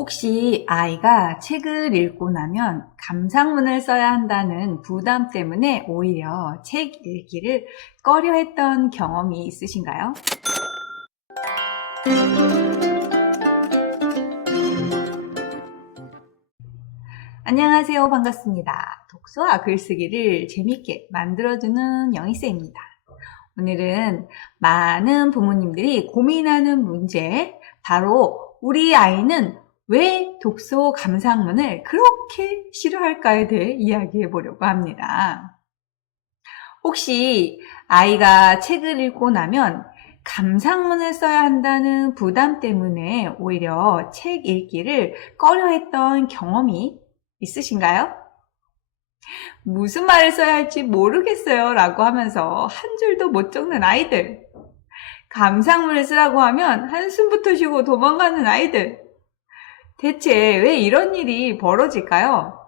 혹시 아이가 책을 읽고 나면 감상문을 써야 한다는 부담 때문에 오히려 책 읽기를 꺼려 했던 경험이 있으신가요? 안녕하세요. 반갑습니다. 독서와 글쓰기를 재밌게 만들어주는 영희쌤입니다. 오늘은 많은 부모님들이 고민하는 문제, 바로 우리 아이는 왜 독서 감상문을 그렇게 싫어할까에 대해 이야기해 보려고 합니다. 혹시 아이가 책을 읽고 나면 감상문을 써야 한다는 부담 때문에 오히려 책 읽기를 꺼려했던 경험이 있으신가요? 무슨 말을 써야 할지 모르겠어요 라고 하면서 한 줄도 못 적는 아이들, 감상문을 쓰라고 하면 한숨부터 쉬고 도망가는 아이들, 대체 왜 이런 일이 벌어질까요?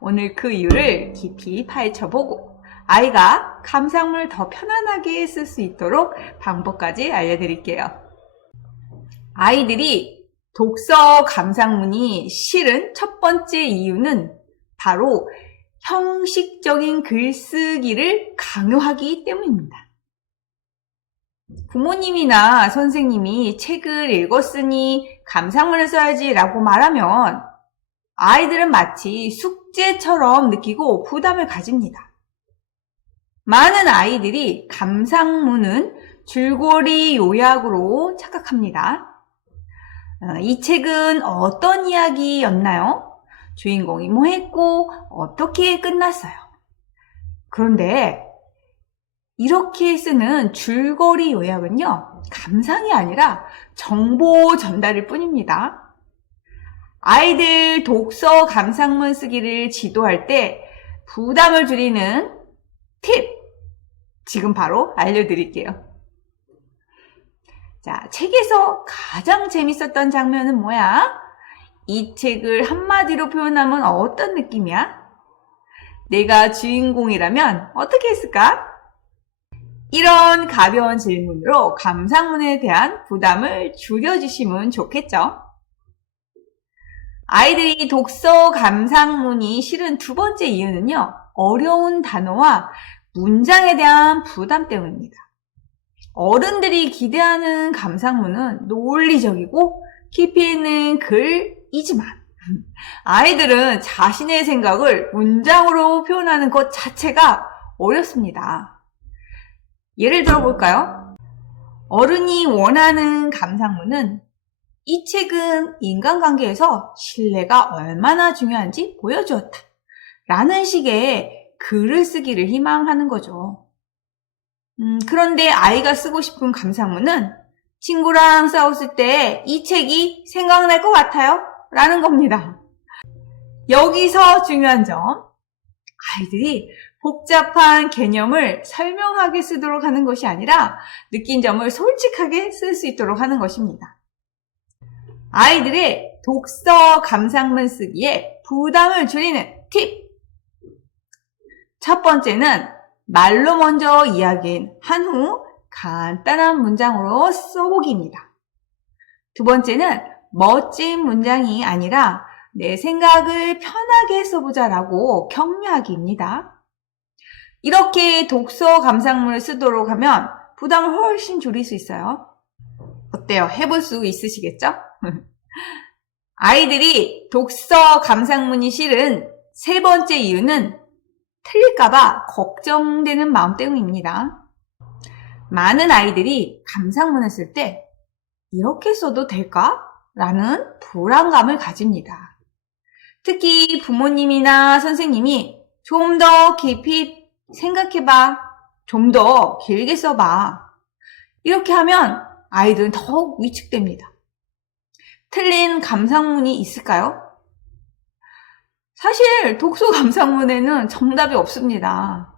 오늘 그 이유를 깊이 파헤쳐보고 아이가 감상문을 더 편안하게 쓸 수 있도록 방법까지 알려드릴게요. 아이들이 독서 감상문이 싫은 첫 번째 이유는 바로 형식적인 글쓰기를 강요하기 때문입니다. 부모님이나 선생님이 책을 읽었으니 감상문을 써야지 라고 말하면 아이들은 마치 숙제처럼 느끼고 부담을 가집니다. 많은 아이들이 감상문은 줄거리 요약으로 착각합니다. 이 책은 어떤 이야기였나요? 주인공이 뭐 했고 어떻게 끝났어요? 그런데 이렇게 쓰는 줄거리 요약은요, 감상이 아니라 정보 전달일 뿐입니다. 아이들 독서 감상문 쓰기를 지도할 때 부담을 줄이는 팁, 지금 바로 알려드릴게요. 자, 책에서 가장 재밌었던 장면은 뭐야? 이 책을 한마디로 표현하면 어떤 느낌이야? 내가 주인공이라면 어떻게 했을까? 이런 가벼운 질문으로 감상문에 대한 부담을 줄여주시면 좋겠죠? 아이들이 독서 감상문이 싫은 두 번째 이유는요, 어려운 단어와 문장에 대한 부담 때문입니다. 어른들이 기대하는 감상문은 논리적이고 깊이 있는 글이지만 아이들은 자신의 생각을 문장으로 표현하는 것 자체가 어렵습니다. 예를 들어볼까요? 어른이 원하는 감상문은 이 책은 인간관계에서 신뢰가 얼마나 중요한지 보여주었다 라는 식의 글을 쓰기를 희망하는 거죠. 그런데 아이가 쓰고 싶은 감상문은 친구랑 싸웠을 때 이 책이 생각날 것 같아요 라는 겁니다. 여기서 중요한 점, 아이들이 복잡한 개념을 설명하게 쓰도록 하는 것이 아니라 느낀 점을 솔직하게 쓸 수 있도록 하는 것입니다. 아이들의 독서 감상문 쓰기에 부담을 줄이는 팁! 첫 번째는 말로 먼저 이야기한 후 간단한 문장으로 써보기입니다. 두 번째는 멋진 문장이 아니라 내 생각을 편하게 써보자라고 격려하기입니다. 이렇게 독서 감상문을 쓰도록 하면 부담을 훨씬 줄일 수 있어요. 어때요? 해볼 수 있으시겠죠? 아이들이 독서 감상문이 싫은 세 번째 이유는 틀릴까봐 걱정되는 마음 때문입니다. 많은 아이들이 감상문을 쓸 때 이렇게 써도 될까? 라는 불안감을 가집니다. 특히 부모님이나 선생님이 좀 더 깊이 생각해봐, 좀 더 길게 써봐, 이렇게 하면 아이들은 더욱 위축됩니다. 틀린 감상문이 있을까요? 사실 독서 감상문에는 정답이 없습니다.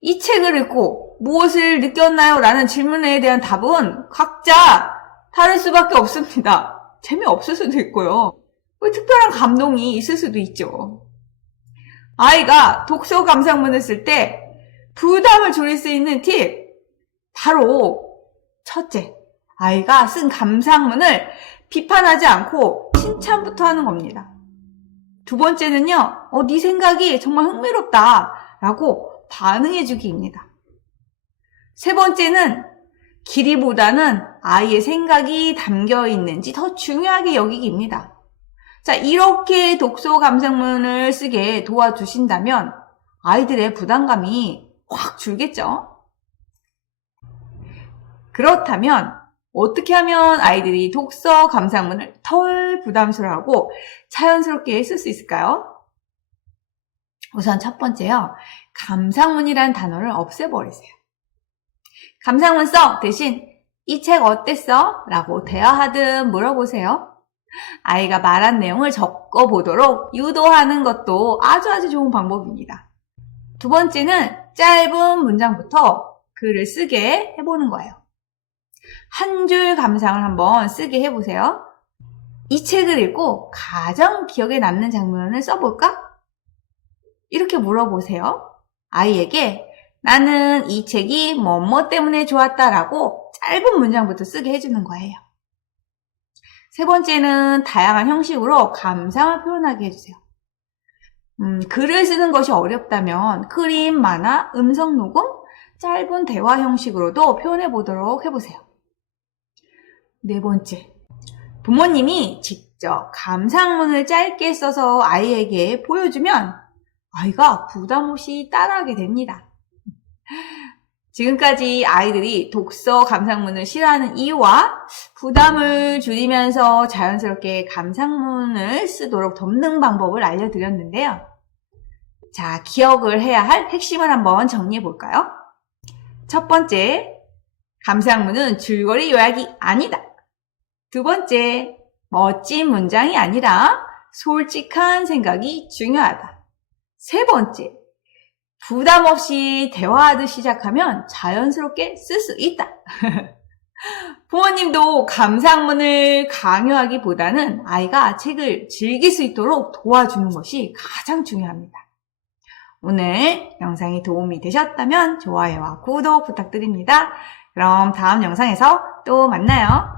이 책을 읽고 무엇을 느꼈나요? 라는 질문에 대한 답은 각자 다를 수밖에 없습니다. 재미없을 수도 있고요. 특별한 감동이 있을 수도 있죠. 아이가 독서 감상문을 쓸 때 부담을 줄일 수 있는 팁, 바로 첫째, 아이가 쓴 감상문을 비판하지 않고 칭찬부터 하는 겁니다. 두 번째는요, 네 생각이 정말 흥미롭다 라고 반응해주기입니다. 세 번째는 길이보다는 아이의 생각이 담겨 있는지 더 중요하게 여기기입니다. 자, 이렇게 독서 감상문을 쓰게 도와주신다면 아이들의 부담감이 확 줄겠죠? 그렇다면 어떻게 하면 아이들이 독서 감상문을 덜 부담스러워하고 자연스럽게 쓸 수 있을까요? 우선 첫 번째요. 감상문이란 단어를 없애버리세요. 감상문 써 대신 이 책 어땠어? 라고 대화하듯 물어보세요. 아이가 말한 내용을 적어보도록 유도하는 것도 아주 좋은 방법입니다. 두 번째는 짧은 문장부터 글을 쓰게 해보는 거예요. 한 줄 감상을 한번 쓰게 해보세요. 이 책을 읽고 가장 기억에 남는 장면을 써볼까? 이렇게 물어보세요. 아이에게 나는 이 책이 뭐뭐 때문에 좋았다라고 짧은 문장부터 쓰게 해주는 거예요. 세 번째는 다양한 형식으로 감상을 표현하게 해주세요. 글을 쓰는 것이 어렵다면 그림, 만화, 음성 녹음, 짧은 대화 형식으로도 표현해 보도록 해보세요. 네 번째, 부모님이 직접 감상문을 짧게 써서 아이에게 보여주면 아이가 부담 없이 따라하게 됩니다. 지금까지 아이들이 독서 감상문을 싫어하는 이유와 부담을 줄이면서 자연스럽게 감상문을 쓰도록 돕는 방법을 알려드렸는데요. 자, 기억을 해야 할 핵심을 한번 정리해 볼까요? 첫 번째, 감상문은 줄거리 요약이 아니다. 두 번째, 멋진 문장이 아니라 솔직한 생각이 중요하다. 세 번째, 부담 없이 대화하듯 시작하면 자연스럽게 쓸 수 있다. 부모님도 감상문을 강요하기보다는 아이가 책을 즐길 수 있도록 도와주는 것이 가장 중요합니다. 오늘 영상이 도움이 되셨다면 좋아요와 구독 부탁드립니다. 그럼 다음 영상에서 또 만나요.